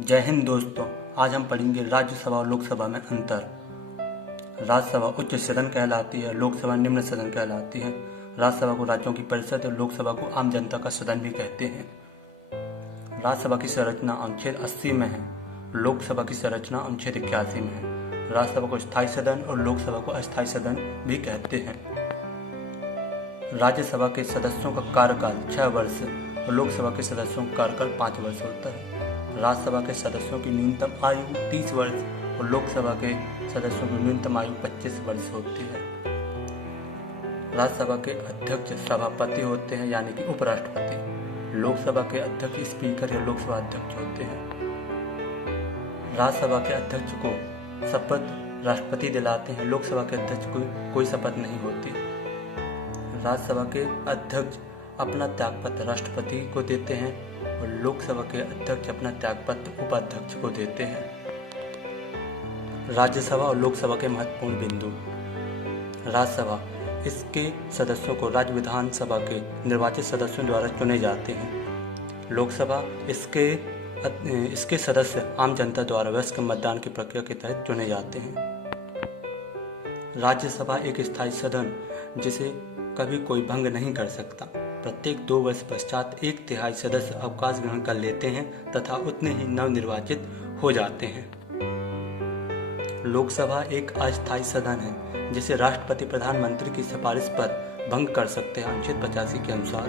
जय हिंद दोस्तों। आज हम पढ़ेंगे राज्यसभा और लोकसभा में अंतर। राज्यसभा उच्च सदन कहलाती है, लोकसभा निम्न सदन कहलाती है। राज्यसभा को राज्यों की परिषद और लोकसभा को आम जनता का सदन भी कहते हैं। राज्यसभा की संरचना अनुच्छेद 80 में है, लोकसभा की संरचना अनुच्छेद 81 में है। राज्यसभा को स्थायी सदन और लोकसभा को अस्थायी सदन भी कहते हैं। राज्यसभा के सदस्यों का कार्यकाल 6 वर्ष और लोकसभा के सदस्यों का कार्यकाल 5 वर्ष होता है। राज्यसभा के सदस्यों की न्यूनतम आयु 30 वर्ष और लोकसभा के सदस्यों की न्यूनतम आयु 25 वर्ष होती है। राज्यसभा के अध्यक्ष सभापति होते हैं, यानी कि उपराष्ट्रपति। लोकसभा के अध्यक्ष स्पीकर या लोकसभा अध्यक्ष होते हैं। राज्यसभा के अध्यक्ष को शपथ राष्ट्रपति दिलाते हैं, लोकसभा के अध्यक्ष को कोई शपथ नहीं होती। राज्यसभा के अध्यक्ष अपना त्यागपत्र राष्ट्रपति को देते हैं और लोकसभा के अध्यक्ष अपना त्यागपत्र उपाध्यक्ष को देते हैं। राज्यसभा और लोकसभा के महत्वपूर्ण बिंदु। राज्यसभा इसके सदस्यों को राज्य विधानसभा के निर्वाचित सदस्यों द्वारा चुने जाते हैं। लोकसभा इसके सदस्य आम जनता द्वारा वयस्क मतदान की प्रक्रिया के तहत चुने जाते हैं। राज्यसभा एक स्थायी सदन जिसे कभी कोई भंग नहीं कर सकता। प्रत्येक 2 वर्ष पश्चात 1/3 सदस्य अवकाश ग्रहण कर लेते हैं तथा उतने ही नवनिर्वाचित हो जाते हैं। लोकसभा एक अस्थायी सदन है जिसे राष्ट्रपति प्रधानमंत्री की सिफारिश पर भंग कर सकते हैं, अनुच्छेद 85 के अनुसार।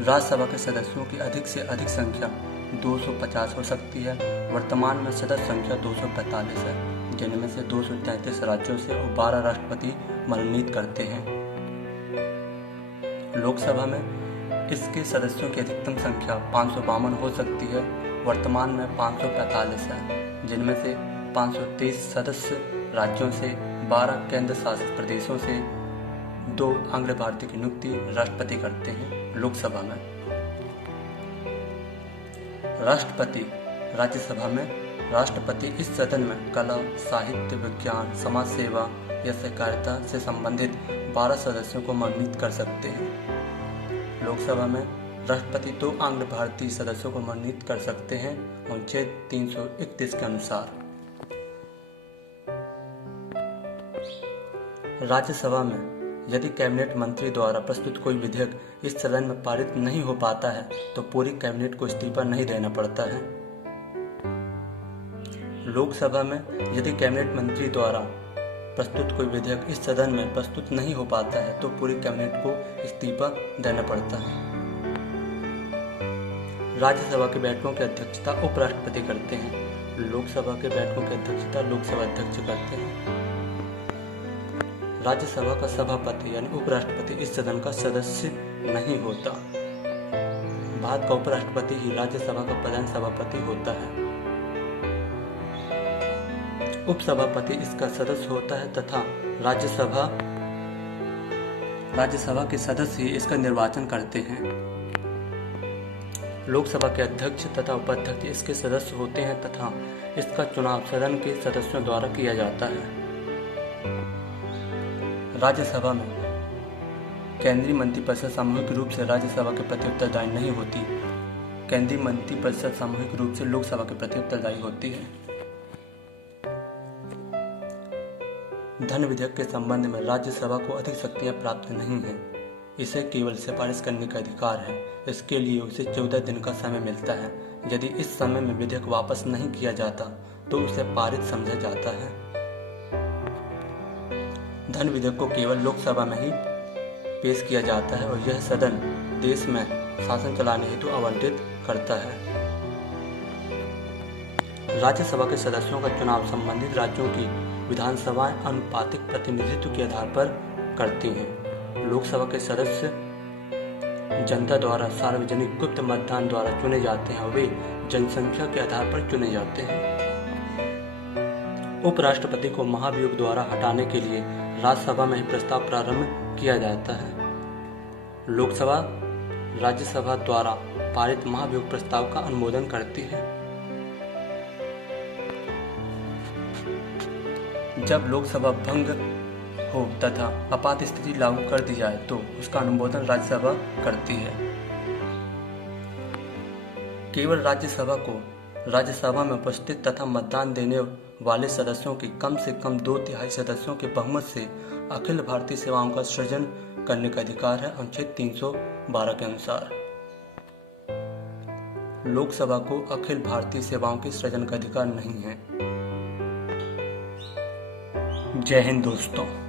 राज्यसभा के सदस्यों की अधिक से अधिक संख्या 250 हो सकती है। वर्तमान में सदस्य संख्या 245 है, जिनमें से 233 राज्यों से और 12 राष्ट्रपति मनोनीत करते हैं। लोकसभा में इसके सदस्यों की अधिकतम संख्या 552 हो सकती है। वर्तमान में 545 है, जिनमें से 523 सदस्य राज्यों से, 12 केंद्र शासित प्रदेशों से, 2 आंग्ल भारतीय की नियुक्ति राष्ट्रपति करते हैं। लोकसभा में राष्ट्रपति। राज्यसभा में राष्ट्रपति इस सदन में कला, साहित्य, विज्ञान, समाज सेवा या सहकारिता से संबंधित 12 सदस्यों को मनोनीत कर सकते हैं। लोकसभा में राष्ट्रपति 2 आंग्ल भारतीय सदस्यों को मनोनीत कर सकते हैं, अनुच्छेद 331 के अनुसार। राज्यसभा में यदि कैबिनेट मंत्री द्वारा प्रस्तुत कोई विधेयक इस सदन में पारित नहीं हो पाता है तो पूरी कैबिनेट को इस्तीफा नहीं देना पड़ता है। लोकसभा में यदि कैबिनेट मंत्री द्वारा प्रस्तुत कोई विधेयक इस सदन में प्रस्तुत नहीं हो पाता है तो पूरी कैबिनेट को इस्तीफा देना पड़ता है। राज्यसभा की बैठकों की अध्यक्षता उपराष्ट्रपति करते हैं। लोकसभा के बैठकों की अध्यक्षता लोकसभा अध्यक्ष करते हैं। राज्यसभा का सभापति यानी उपराष्ट्रपति इस सदन का सदस्य नहीं होता। भारत का उपराष्ट्रपति ही राज्यसभा का प्रधान सभापति होता है। उपसभापति इसका सदस्य होता है तथा राज्यसभा के सदस्य ही इसका निर्वाचन करते हैं। लोकसभा के अध्यक्ष तथा उपाध्यक्ष इसके सदस्य होते हैं तथा इसका चुनाव सदन के सदस्यों द्वारा किया जाता है। राज्यसभा में केंद्रीय मंत्रिपरिषद सामूहिक रूप से राज्यसभा के प्रति उत्तरदायी नहीं होती। केंद्रीय मंत्रिपरिषद सामूहिक रूप से लोकसभा के प्रति उत्तरदायी होती है। धन विधेयक के संबंध में राज्यसभा को अधिक शक्तियां प्राप्त नहीं हैं। इसे केवल सिफारिश करने का अधिकार है। इसके लिए उसे 14 दिन का समय मिलता है। यदि इस समय में विधेयक वापस नहीं किया जाता तो उसे पारित समझा जाता है। धन विधेयक को केवल लोकसभा में ही पेश किया जाता है और यह सदन देश में शासन चलाने हेतु आवंटित करता है। राज्यसभा के सदस्यों का चुनाव संबंधित राज्यों की विधानसभाएं अनुपातिक प्रतिनिधित्व के आधार पर करती हैं। लोकसभा के सदस्य जनता द्वारा सार्वजनिक गुप्त मतदान द्वारा चुने जाते हैं और वे जनसंख्या के आधार पर चुने जाते हैं। उपराष्ट्रपति को महाभियोग द्वारा हटाने के लिए राज्यसभा में ही प्रस्ताव प्रारंभ किया जाता है। लोकसभा राज्यसभा द्वारा पारित महाभियोग प्रस्ताव का अनुमोदन करती है। जब लोकसभा भंग हो तथा आपात स्थिति लागू कर दी जाए तो उसका अनुमोदन राज्यसभा करती है। केवल राज्यसभा को राज्यसभा में उपस्थित तथा मतदान देने वाले सदस्यों के कम से कम 2/3 सदस्यों के बहुमत से अखिल भारतीय सेवाओं का सृजन करने का अधिकार है अनुच्छेद 312 के अनुसार। लोकसभा को अखिल भारतीय सेवाओं के सृजन का अधिकार नहीं है। जय हिंद दोस्तों।